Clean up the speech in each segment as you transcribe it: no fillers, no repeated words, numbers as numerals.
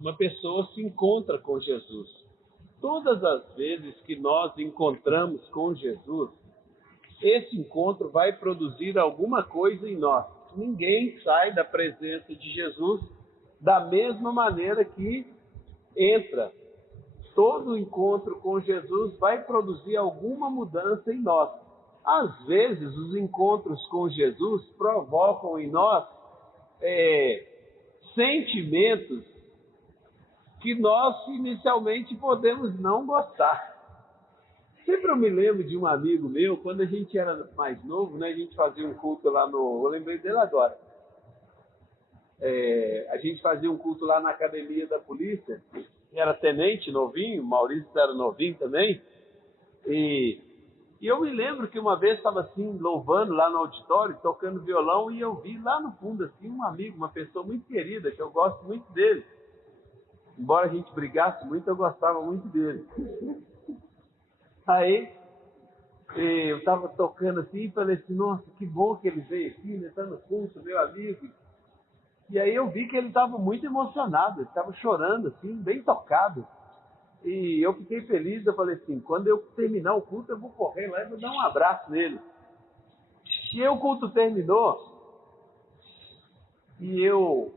uma pessoa se encontra com Jesus. Todas as vezes que nós encontramos com Jesus, esse encontro vai produzir alguma coisa em nós. Ninguém sai da presença de Jesus da mesma maneira que entra. Todo encontro com Jesus vai produzir alguma mudança em nós. Às vezes, os encontros com Jesus provocam em nós sentimentos que nós inicialmente podemos não gostar. Sempre eu me lembro de um amigo meu, quando a gente era mais novo, né, a gente fazia um culto lá no... Eu lembrei dele agora. A gente fazia um culto lá na academia da polícia, era tenente novinho, Maurício era novinho também, e eu me lembro que uma vez estava assim, louvando lá no auditório, tocando violão, e eu vi lá no fundo assim, um amigo, uma pessoa muito querida, que eu gosto muito dele. Embora a gente brigasse muito, eu gostava muito dele. Aí, eu estava tocando assim e falei assim, nossa, que bom que ele veio aqui, né? Tá no culto, meu amigo. E aí eu vi que ele estava muito emocionado, ele estava chorando assim, bem tocado. E eu fiquei feliz, eu falei assim, quando eu terminar o culto, eu vou correr lá e vou dar um abraço nele. E aí o culto terminou, e eu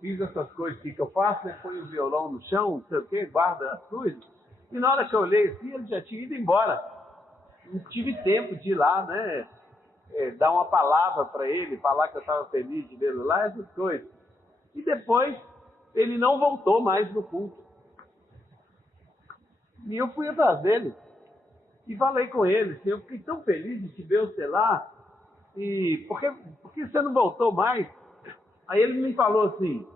fiz essas coisas que eu faço, né? Põe o violão no chão, não sei o quê, guarda as coisas. E na hora que eu olhei assim, ele já tinha ido embora. Não tive tempo de ir lá, né? Dar uma palavra para ele, falar que eu estava feliz de vê-lo lá, essas coisas. E depois, ele não voltou mais no culto. E eu fui atrás dele e falei com ele, assim, eu fiquei tão feliz de te ver você lá, e por que você não voltou mais? Aí ele me falou assim,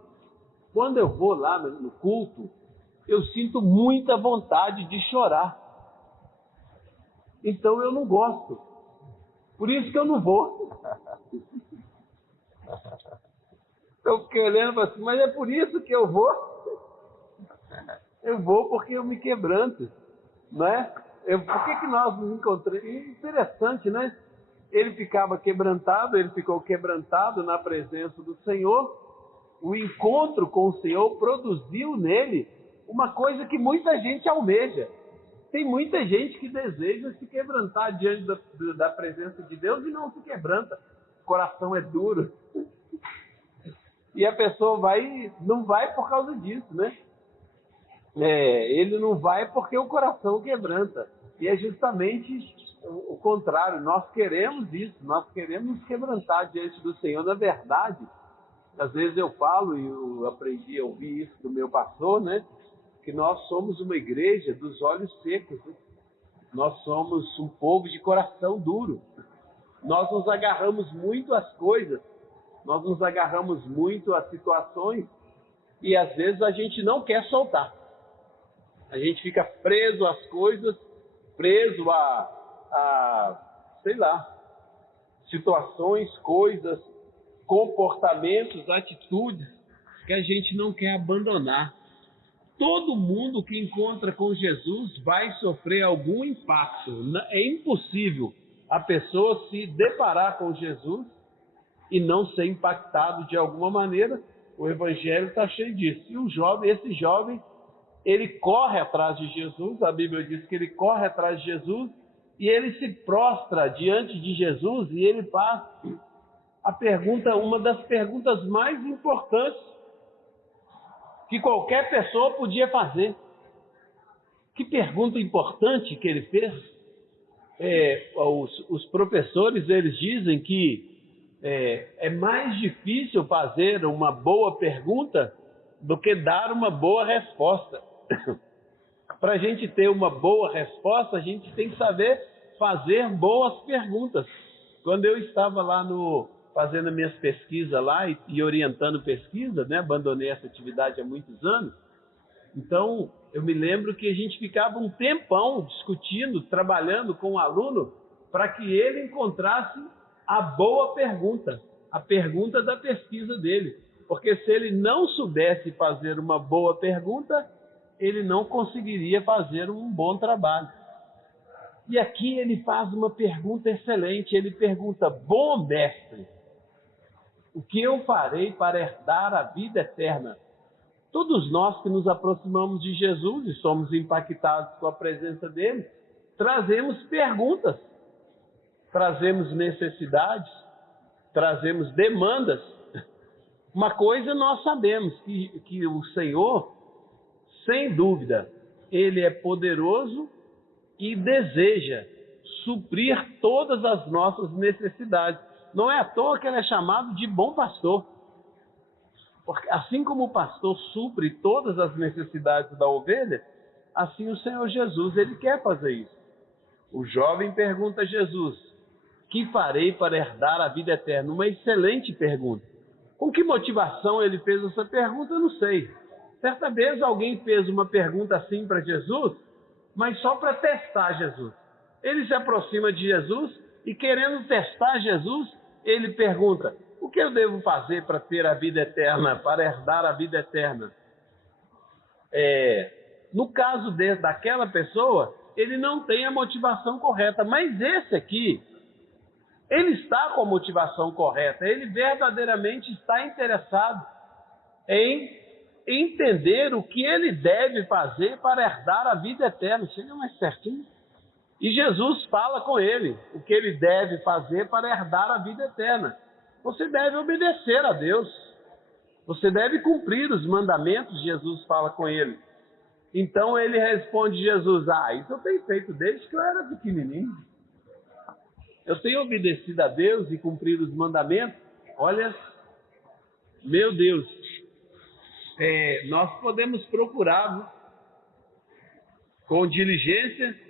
quando eu vou lá no culto, eu sinto muita vontade de chorar. Então eu não gosto. Por isso que eu não vou. Eu fiquei olhando e falei assim, mas é por isso que eu vou? Eu vou porque eu me quebranto, né? Por que nós nos encontramos? Interessante, né? Ele ficava quebrantado, ele ficou quebrantado na presença do Senhor. O encontro com o Senhor produziu nele uma coisa que muita gente almeja. Tem muita gente que deseja se quebrantar diante da presença de Deus e não se quebranta. O coração é duro. E a pessoa não vai por causa disso, né? Ele não vai porque o coração quebranta. E é justamente o contrário. Nós queremos isso. Nós queremos nos quebrantar diante do Senhor. Na verdade, às vezes eu falo, e eu aprendi a ouvir isso do meu pastor, né? Que nós somos uma igreja dos olhos secos. Né? Nós somos um povo de coração duro. Nós nos agarramos muito às coisas, nós nos agarramos muito às situações e às vezes a gente não quer soltar. A gente fica preso às coisas, preso sei lá, situações, coisas, comportamentos, atitudes que a gente não quer abandonar. Todo mundo que encontra com Jesus vai sofrer algum impacto. É impossível a pessoa se deparar com Jesus e não ser impactado de alguma maneira. O Evangelho está cheio disso. E esse jovem, ele corre atrás de Jesus. A Bíblia diz que ele corre atrás de Jesus e ele se prostra diante de Jesus e ele faz uma das perguntas mais importantes que qualquer pessoa podia fazer. Que pergunta importante que ele fez. Os professores, eles dizem que é mais difícil fazer uma boa pergunta do que dar uma boa resposta. Para a gente ter uma boa resposta, a gente tem que saber fazer boas perguntas. Quando eu estava lá fazendo minhas pesquisas lá e orientando pesquisa, né? Abandonei essa atividade há muitos anos. Então, eu me lembro que a gente ficava um tempão discutindo, trabalhando com o aluno para que ele encontrasse a boa pergunta, a pergunta da pesquisa dele. Porque se ele não soubesse fazer uma boa pergunta, ele não conseguiria fazer um bom trabalho. E aqui ele faz uma pergunta excelente. Ele pergunta: bom mestre, o que eu farei para herdar a vida eterna? Todos nós que nos aproximamos de Jesus e somos impactados com a presença dele, trazemos perguntas, trazemos necessidades, trazemos demandas. Uma coisa nós sabemos, que o Senhor, sem dúvida, Ele é poderoso e deseja suprir todas as nossas necessidades. Não é à toa que Ele é chamado de bom pastor. Porque assim como o pastor supre todas as necessidades da ovelha, assim o Senhor Jesus, Ele quer fazer isso. O jovem pergunta a Jesus: que farei para herdar a vida eterna? Uma excelente pergunta. Com que motivação ele fez essa pergunta, eu não sei. Certa vez alguém fez uma pergunta assim para Jesus, mas só para testar Jesus. Ele se aproxima de Jesus e, querendo testar Jesus, ele pergunta: o que eu devo fazer para ter a vida eterna, para herdar a vida eterna? No caso daquela pessoa, ele não tem a motivação correta, mas esse aqui, ele está com a motivação correta, ele verdadeiramente está interessado em entender o que ele deve fazer para herdar a vida eterna. Chega mais certinho. E Jesus fala com ele o que ele deve fazer para herdar a vida eterna. Você deve obedecer a Deus. Você deve cumprir os mandamentos, Jesus fala com ele. Então ele responde, Jesus: isso eu tenho feito desde que eu era pequenininho. Eu tenho obedecido a Deus e cumprido os mandamentos. Olha, meu Deus, nós podemos procurar com diligência,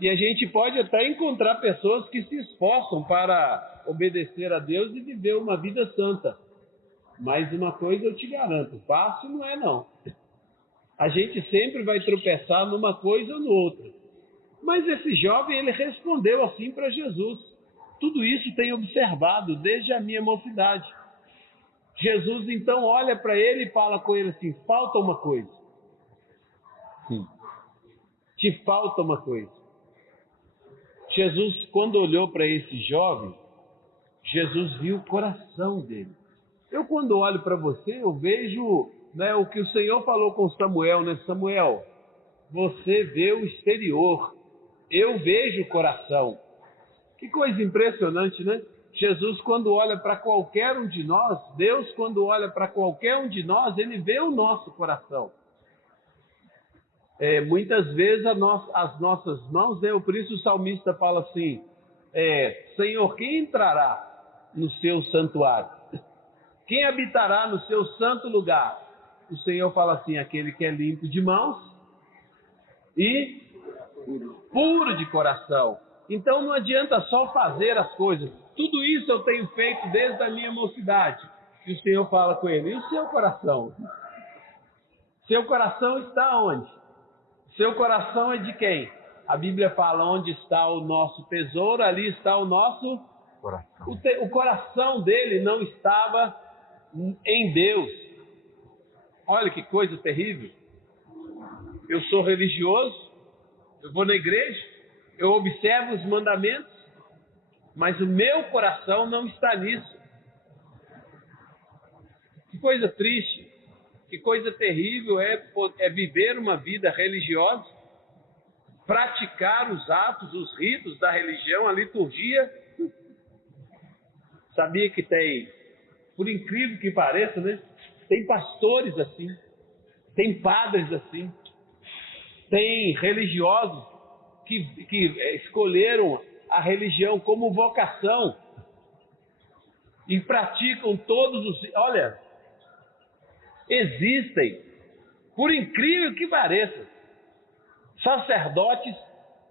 e a gente pode até encontrar pessoas que se esforçam para obedecer a Deus e viver uma vida santa. Mas uma coisa eu te garanto, fácil não é não. A gente sempre vai tropeçar numa coisa ou noutra. Mas esse jovem, ele respondeu assim para Jesus: tudo isso tenho observado desde a minha mocidade. Jesus então olha para ele e fala com ele assim: falta uma coisa. Te falta uma coisa. Jesus, quando olhou para esse jovem, Jesus viu o coração dele. Eu, quando olho para você, eu vejo, o que o Senhor falou com Samuel, né? Samuel, você vê o exterior, eu vejo o coração. Que coisa impressionante, né? Jesus, quando olha para qualquer um de nós, Deus, quando olha para qualquer um de nós, Ele vê o nosso coração. Muitas vezes as nossas mãos, por isso o salmista fala assim: Senhor, quem entrará no seu santuário? Quem habitará no seu santo lugar? O Senhor fala assim: aquele que é limpo de mãos e puro de coração. Então não adianta só fazer as coisas. Tudo isso eu tenho feito desde a minha mocidade. E o Senhor fala com ele: e o seu coração? Seu coração está onde? Seu coração é de quem? A Bíblia fala: onde está o nosso tesouro, ali está o nosso coração. O coração dele não estava em Deus. Olha que coisa terrível. Eu sou religioso, eu vou na igreja, eu observo os mandamentos, mas o meu coração não está nisso. Que coisa triste, que coisa terrível é viver uma vida religiosa, praticar os atos, os ritos da religião, a liturgia. Sabia que tem, por incrível que pareça, né? Tem pastores assim, tem padres assim, tem religiosos que escolheram a religião como vocação e praticam todos os... Olha, existem, por incrível que pareça, sacerdotes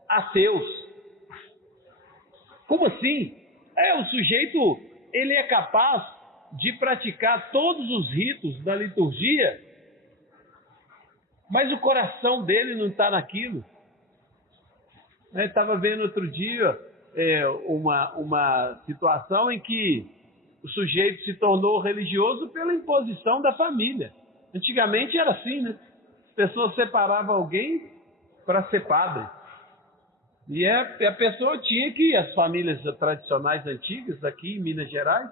ateus. Como assim? O sujeito, ele é capaz de praticar todos os ritos da liturgia, mas o coração dele não está naquilo. Estava vendo outro dia uma situação em que o sujeito se tornou religioso pela imposição da família. Antigamente era assim, né? As pessoas separavam alguém para ser padre. E a pessoa tinha que ir, as famílias tradicionais antigas aqui em Minas Gerais,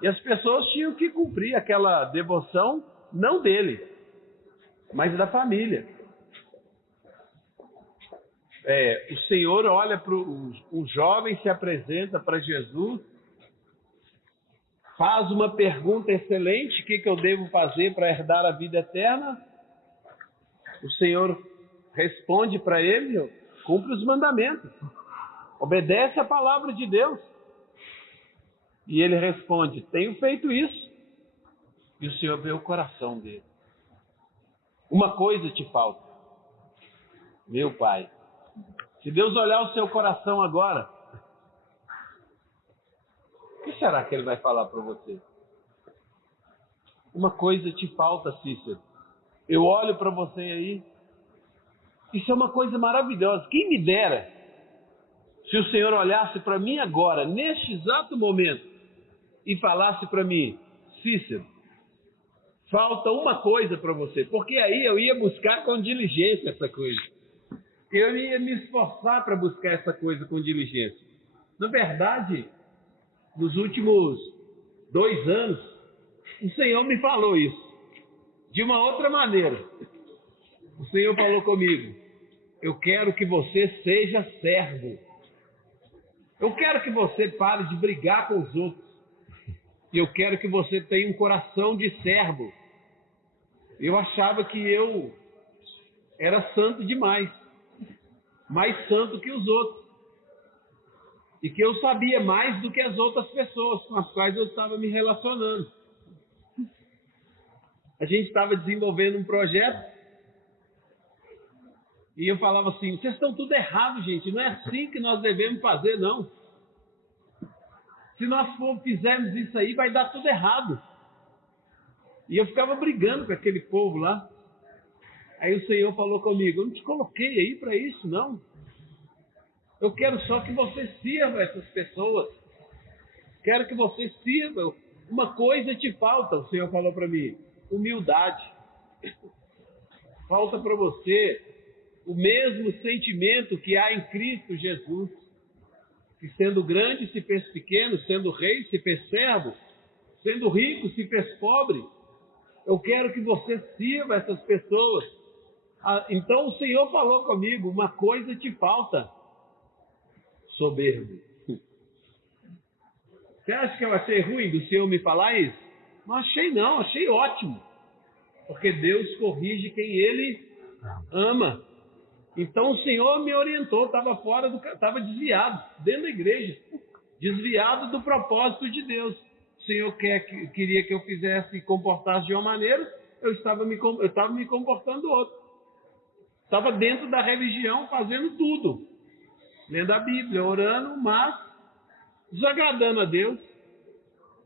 e as pessoas tinham que cumprir aquela devoção não dele, mas da família. O Senhor olha para o jovem, se apresenta para Jesus, faz uma pergunta excelente: o que eu devo fazer para herdar a vida eterna? O Senhor responde para ele: cumpre os mandamentos, obedece a palavra de Deus. E ele responde: tenho feito isso. E o Senhor vê o coração dele. Uma coisa te falta, meu pai. Se Deus olhar o seu coração agora, o que será que ele vai falar para você? Uma coisa te falta, Cícero. Eu olho para você aí. Isso é uma coisa maravilhosa. Quem me dera se o Senhor olhasse para mim agora, neste exato momento, e falasse para mim: Cícero, falta uma coisa para você. Porque aí eu ia buscar com diligência essa coisa. Eu ia me esforçar para buscar essa coisa com diligência. Na verdade, nos últimos 2 anos, o Senhor me falou isso. De uma outra maneira. O Senhor falou comigo: eu quero que você seja servo. Eu quero que você pare de brigar com os outros. E eu quero que você tenha um coração de servo. Eu achava que eu era santo demais. Mais santo que os outros. E que eu sabia mais do que as outras pessoas com as quais eu estava me relacionando. A gente estava desenvolvendo um projeto. E eu falava assim: vocês estão tudo errado, gente. Não é assim que nós devemos fazer, não. Se nós fizermos isso aí, vai dar tudo errado. E eu ficava brigando com aquele povo lá. Aí o Senhor falou comigo: eu não te coloquei aí para isso, não. Eu quero só que você sirva essas pessoas. Quero que você sirva. Uma coisa te falta, o Senhor falou para mim: humildade. Falta para você o mesmo sentimento que há em Cristo Jesus. Que sendo grande se fez pequeno, sendo rei se fez servo, sendo rico se fez pobre. Eu quero que você sirva essas pessoas. Então o Senhor falou comigo: uma coisa te falta, soberbo. Você acha que eu achei ruim do Senhor me falar isso? Não achei não, achei ótimo. Porque Deus corrige quem Ele ama. Então o Senhor me orientou, estava desviado, dentro da igreja, desviado do propósito de Deus. O Senhor queria que eu fizesse e comportasse de uma maneira, eu estava me comportando outra. Estava dentro da religião, fazendo tudo, lendo a Bíblia, orando, mas desagradando a Deus.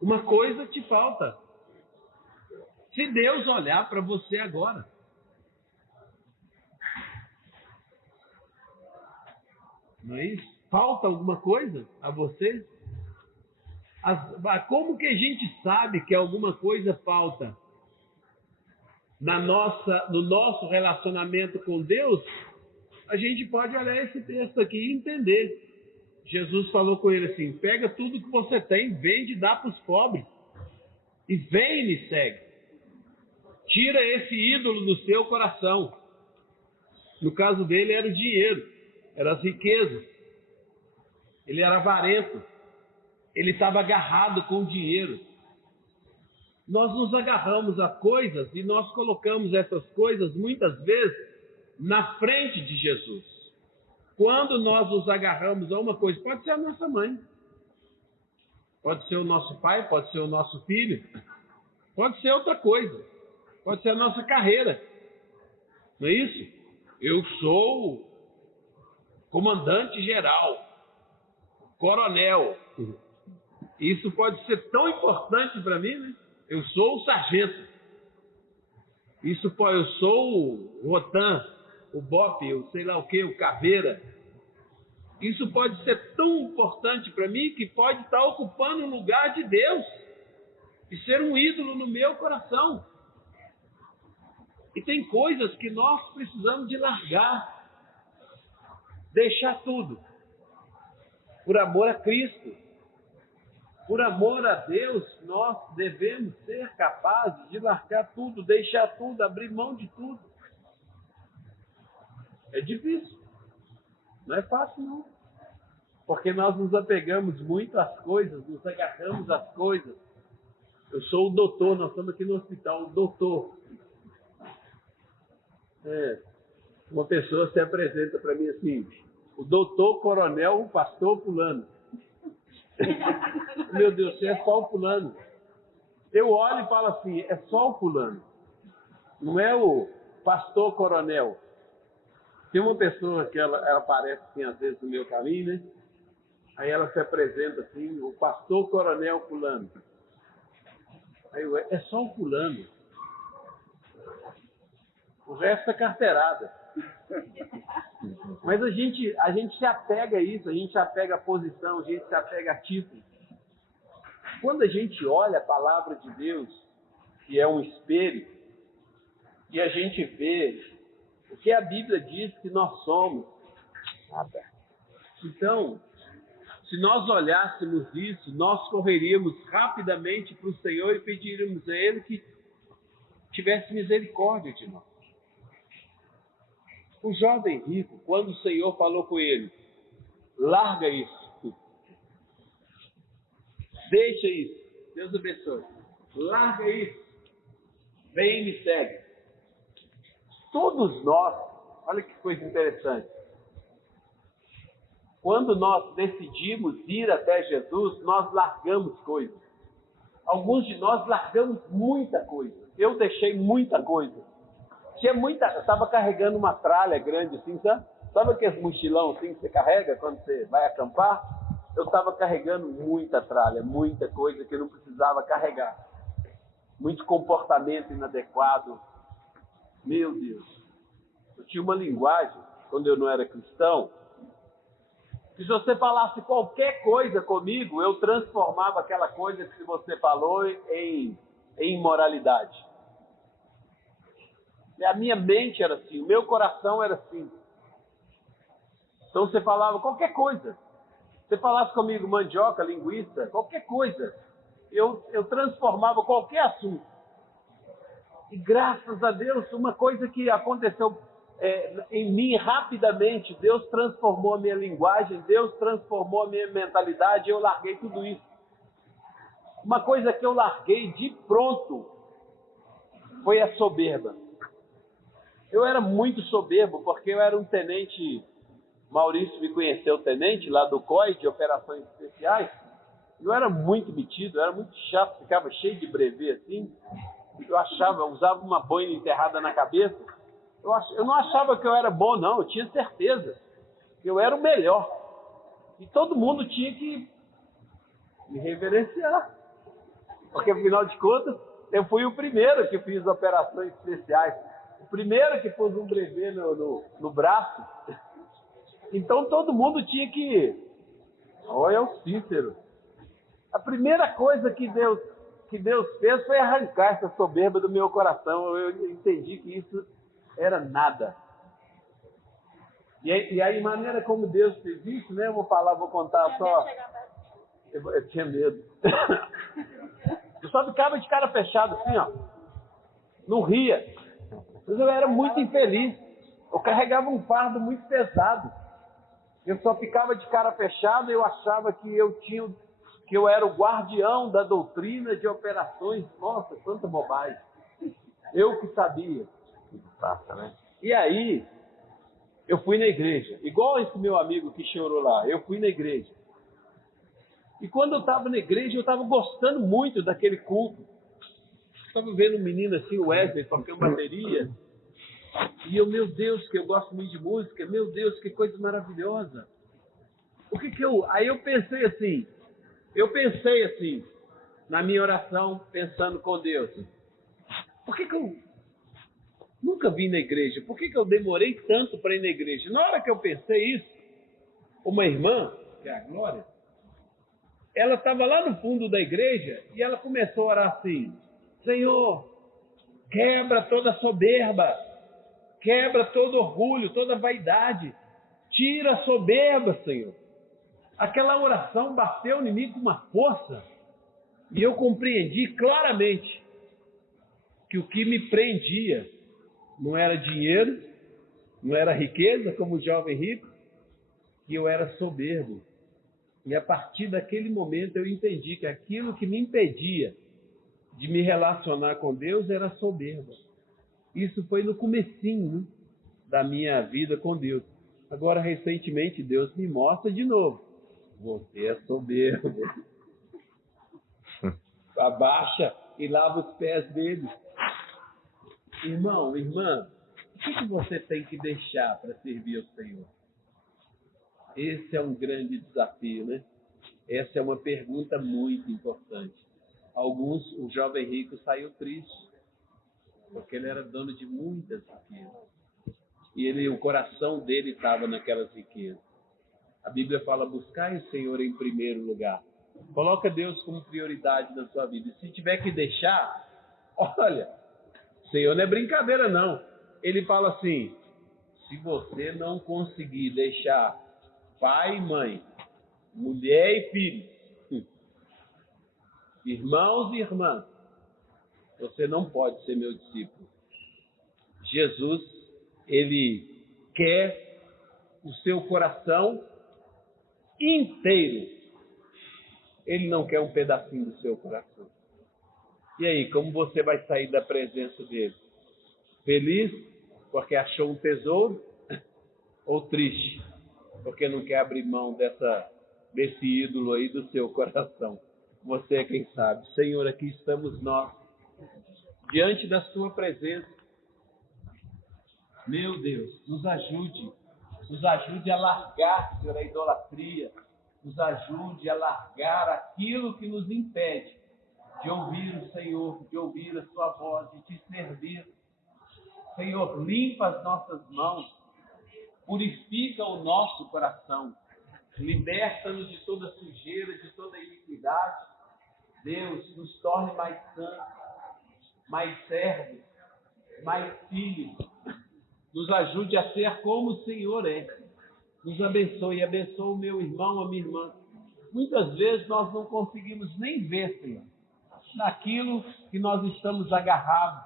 Uma coisa te falta. Se Deus olhar para você agora, não é isso? Falta alguma coisa a você? Como que a gente sabe que alguma coisa falta no nosso relacionamento com Deus? A gente pode olhar esse texto aqui e entender. Jesus falou com ele assim: pega tudo que você tem, vende e dá para os pobres. E vem e me segue. Tira esse ídolo do seu coração. No caso dele era o dinheiro, eram as riquezas. Ele era avarento. Ele estava agarrado com o dinheiro. Nós nos agarramos a coisas e nós colocamos essas coisas muitas vezes na frente de Jesus. Quando nós nos agarramos a uma coisa, pode ser a nossa mãe, pode ser o nosso pai, pode ser o nosso filho, pode ser outra coisa, pode ser a nossa carreira. Não é isso? Eu sou comandante geral, coronel. Isso pode ser tão importante para mim, né? Eu sou o sargento. Eu sou o Rotan, o Bop, o sei lá o que, o Caveira. Isso pode ser tão importante para mim que pode estar ocupando o lugar de Deus e ser um ídolo no meu coração. E tem coisas que nós precisamos de largar, deixar tudo, por amor a Cristo, Por amor a Deus, nós devemos ser capazes de largar tudo, deixar tudo, abrir mão de tudo. É difícil. Não é fácil, não. Porque nós nos apegamos muito às coisas, nos agarramos às coisas. Eu sou o doutor, nós estamos aqui no hospital, o doutor. Uma pessoa se apresenta para mim assim, o doutor, coronel, o pastor fulano. Meu Deus, você é só o fulano. Eu olho e falo assim, é só o fulano. Não é o pastor coronel. Tem uma pessoa que ela aparece assim, às vezes, no meu caminho, né? Aí ela se apresenta assim, o pastor coronel fulano. Aí eu, é só o fulano. O resto é carteirada. Mas a gente se apega a isso, a gente se apega a posição, a gente se apega a título. Quando a gente olha a palavra de Deus, que é um espelho, e a gente vê o que a Bíblia diz que nós somos. Então, se nós olhássemos isso, nós correríamos rapidamente para o Senhor e pediríamos a Ele que tivesse misericórdia de nós. O jovem rico, quando o Senhor falou com ele, larga isso, deixa isso, Deus abençoe, larga isso, vem e me segue. Todos nós, olha que coisa interessante, quando nós decidimos ir até Jesus, nós largamos coisas. Alguns de nós largamos muita coisa. Eu deixei muita coisa. Eu estava carregando uma tralha grande assim, sabe? Sabe aqueles mochilão assim que você carrega quando você vai acampar? Eu estava carregando muita tralha, muita coisa que eu não precisava carregar. Muito comportamento inadequado. Meu Deus. Eu tinha uma linguagem, quando eu não era cristão, que se você falasse qualquer coisa comigo, eu transformava aquela coisa que você falou em imoralidade. A minha mente era assim, o meu coração era assim. Então você falava qualquer coisa. Você falasse comigo mandioca, linguiça, qualquer coisa. Eu transformava qualquer assunto. E graças a Deus, uma coisa que aconteceu em mim rapidamente, Deus transformou a minha linguagem, Deus transformou a minha mentalidade, eu larguei tudo isso. Uma coisa que eu larguei de pronto foi a soberba. Eu era muito soberbo, porque eu era um tenente, Maurício me conheceu, tenente lá do COI, de Operações Especiais. Eu era muito metido, eu era muito chato, ficava cheio de brevê assim. Eu usava uma boina enterrada na cabeça. Eu não achava que eu era bom, não, eu tinha certeza. Eu era o melhor. E todo mundo tinha que me reverenciar. Porque, afinal de contas, eu fui o primeiro que fiz operações especiais. O primeiro que pôs um brevê no braço. Então todo mundo tinha que... Olha o Cícero. A primeira coisa que Deus fez foi arrancar essa soberba do meu coração. Eu entendi que isso era nada. E aí, maneira como Deus fez isso, né? Vou contar só... Eu tinha medo. Eu só ficava de cara fechada assim, ó. Não ria. Mas eu era muito infeliz. Eu carregava um fardo muito pesado. Eu só ficava de cara fechada e eu achava que eu era o guardião da doutrina de operações. Nossa, quanta bobagem. Eu que sabia. Né? E aí, eu fui na igreja. Igual esse meu amigo que chorou lá. Eu fui na igreja. E quando eu estava na igreja, eu estava gostando muito daquele culto. Estava vendo um menino assim, o Wesley, tocando bateria. E eu, meu Deus, que eu gosto muito de música. Meu Deus, que coisa maravilhosa. Aí eu pensei assim, na minha oração, pensando com Deus. Por que eu nunca vim na igreja? Por que eu demorei tanto para ir na igreja? Na hora que eu pensei isso, uma irmã, que é a Glória, ela estava lá no fundo da igreja e ela começou a orar assim: Senhor, quebra toda soberba, quebra todo orgulho, toda vaidade, tira a soberba, Senhor. Aquela oração bateu em mim com uma força. E eu compreendi claramente que o que me prendia não era dinheiro, não era riqueza, como o jovem rico, que eu era soberbo. E a partir daquele momento eu entendi que aquilo que me impedia de me relacionar com Deus era soberba. Isso foi no comecinho da minha vida com Deus. Agora, recentemente, Deus me mostra de novo. Você é soberbo. Abaixa e lava os pés dele. Irmão, irmã, o que você tem que deixar para servir ao Senhor? Esse é um grande desafio, né? Essa é uma pergunta muito importante. O jovem rico saiu triste, porque ele era dono de muitas riquezas. E o coração dele estava naquelas riquezas. A Bíblia fala, buscai o Senhor em primeiro lugar. Coloca Deus como prioridade na sua vida. E se tiver que deixar, olha, o Senhor não é brincadeira não. Ele fala assim, se você não conseguir deixar pai e mãe, mulher e filhos, irmãos e irmãs, você não pode ser meu discípulo. Jesus, ele quer o seu coração inteiro. Ele não quer um pedacinho do seu coração. E aí, como você vai sair da presença dele? Feliz porque achou um tesouro? Ou triste porque não quer abrir mão desse ídolo aí do seu coração? Você é quem sabe. Senhor, aqui estamos nós, diante da sua presença. Meu Deus, nos ajude a largar, Senhor, a idolatria, nos ajude a largar aquilo que nos impede de ouvir o Senhor, de ouvir a sua voz, de te servir. Senhor, limpa as nossas mãos, purifica o nosso coração, liberta-nos de toda sujeira, de toda iniquidade. Deus, nos torne mais santos, mais servos, mais filhos. Nos ajude a ser como o Senhor é. Nos abençoe, abençoe o meu irmão, a minha irmã. Muitas vezes nós não conseguimos nem ver, Senhor, naquilo que nós estamos agarrados,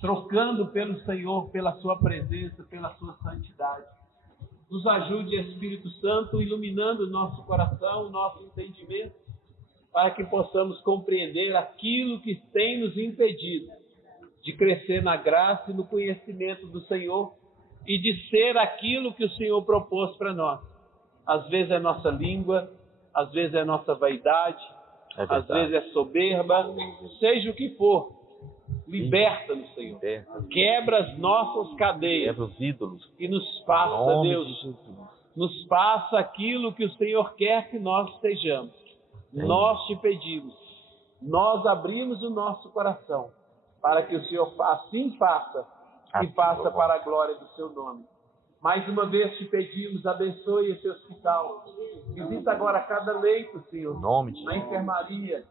trocando pelo Senhor, pela sua presença, pela sua santidade. Nos ajude, Espírito Santo, iluminando o nosso coração, o nosso entendimento, para que possamos compreender aquilo que tem nos impedido de crescer na graça e no conhecimento do Senhor e de ser aquilo que o Senhor propôs para nós. Às vezes é nossa língua, às vezes é nossa vaidade, às vezes é soberba, seja o que for, liberta-nos, Senhor. Quebra as nossas cadeias. Quebra os ídolos. E nos faça, Deus, nos faça aquilo que o Senhor quer que nós sejamos. Nós te pedimos, nós abrimos o nosso coração para que o Senhor assim faça e faça para a glória do seu nome. Mais uma vez te pedimos, abençoe esse hospital. Visita agora cada leito, Senhor, na enfermaria,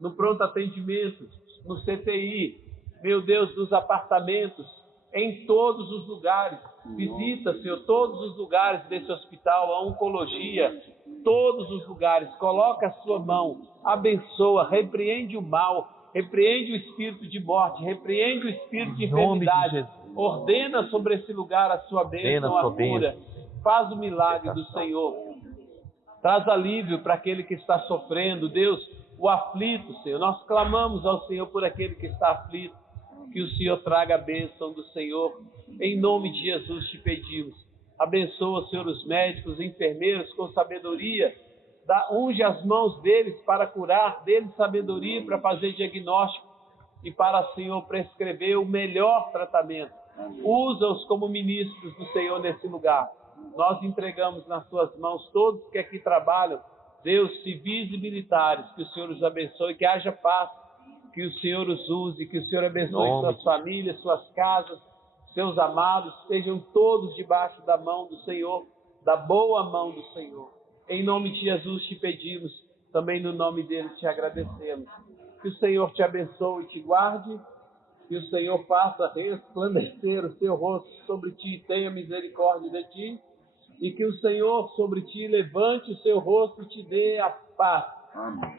no pronto atendimento, no CTI, meu Deus, nos apartamentos, em todos os lugares. Visita, Senhor, todos os lugares desse hospital, a oncologia, todos os lugares. Coloca a sua mão, abençoa, repreende o mal, repreende o espírito de morte, repreende o espírito de enfermidade. Ordena sobre esse lugar a sua bênção, a cura. Faz o milagre do Senhor. Traz alívio para aquele que está sofrendo. Deus, o aflito, Senhor. Nós clamamos ao Senhor por aquele que está aflito. Que o Senhor traga a bênção do Senhor. Em nome de Jesus te pedimos. Abençoa, Senhor, os médicos, os enfermeiros com sabedoria. Unge as mãos deles para curar, deles sabedoria para fazer diagnóstico e para, Senhor, prescrever o melhor tratamento. Usa-os como ministros do Senhor nesse lugar. Nós entregamos nas suas mãos todos que aqui trabalham, Deus, civis e militares, que o Senhor os abençoe, que haja paz, que o Senhor os use, que o Senhor abençoe suas famílias, suas casas, seus amados, estejam todos debaixo da mão do Senhor, da boa mão do Senhor. Em nome de Jesus te pedimos, também no nome dele te agradecemos. Que o Senhor te abençoe e te guarde, que o Senhor faça resplandecer o seu rosto sobre ti e tenha misericórdia de ti, e que o Senhor sobre ti levante o seu rosto e te dê a paz. Amém.